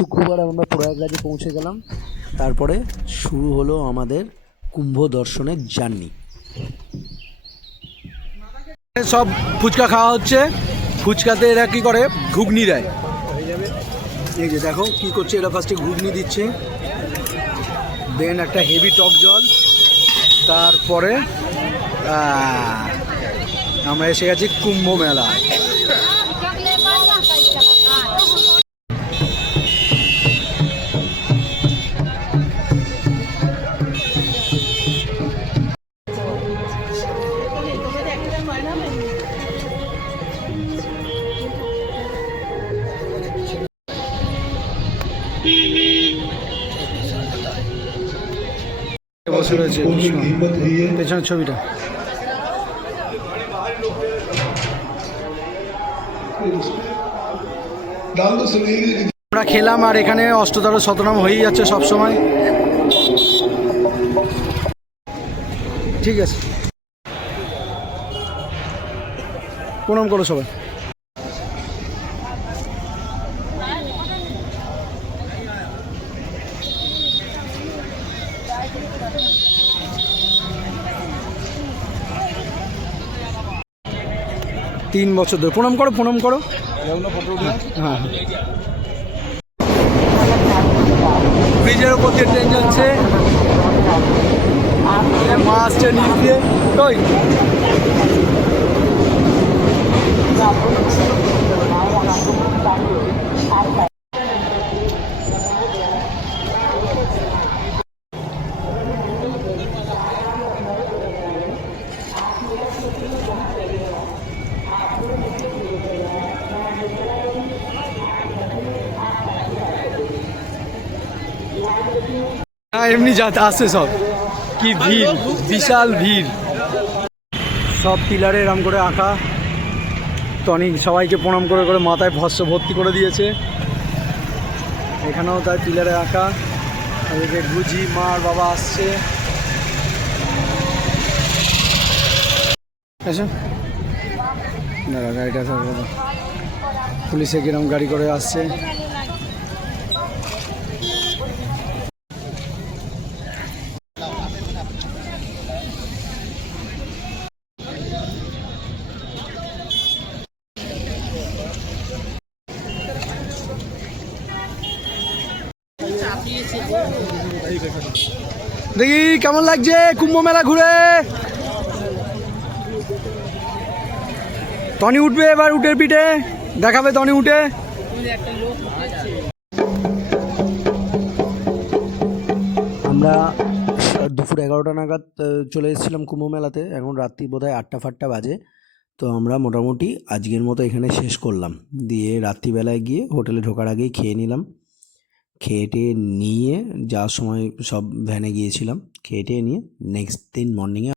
শুক্রবার আমরা প্রয়াগরাজে পৌঁছে গেলাম। তারপরে শুরু হলো আমাদের কুম্ভ দর্শনের জার্নি। সব ফুচকা খাওয়া হচ্ছে। ফুচকাতে এরা কী করে, ঘুগনি দেয়। এই যে দেখো কী করছে এরা, ফার্স্টে ঘুগনি দিচ্ছে, দেন একটা হেভি টক জল, তারপরে আমরা এসে গেছি কুম্ভ মেলায়। বসে রয়েছে পেছনের ছবিটা। আমরা খেলাম আর এখানে অষ্টদর শতনাম হয়েই যাচ্ছে সব সময়। ঠিক আছে, প্রণাম করো সবাই। তিন বছর ধরে প্রণাম করো, প্রণাম করো। হ্যাঁ, ব্রিজের উপর দিয়ে ট্রেন যাচ্ছে, মা আসছে নিচ দিয়ে। কই এমনি যাতে আসছে সব, কি ভিড়, বিশাল ভিড়। সব পিলারে এরম করে আঁকা। টনি সবাইকে প্রণাম করে করে মাথায় ভস্য ভর্তি করে দিয়েছে। এখানেও তার পিলারে আঁকা। এদিকে গুজি মার বাবা আসছে। দাঁড়া, গাড়িটা পুলিশে কিরম গাড়ি করে আসছে। দেখি কেমন লাগছে কুম্ভ মেলা ঘুরে। টনি উঠবে এবার, উটের পিঠে দেখাবে টনি উঠে। আমরা দুপুর 11টা নাগাদ চলে এসেছিলাম কুম্ভ মেলাতে। এখন রাত্রি বোধহয় 8টা-ফাটটা বাজে। তো আমরা মোটামুটি আজকের মতো এখানে শেষ করলাম। দিয়ে রাত্রিবেলায় গিয়ে হোটেলে ঢোকার আগেই খেয়ে নিলাম। খেয়ে টেয়ে নিয়ে যাওয়ার সময় সব ভ্যানে গিয়েছিলাম। খেয়ে টেয়ে নিয়ে নেক্সট দিন মর্নিংয়ে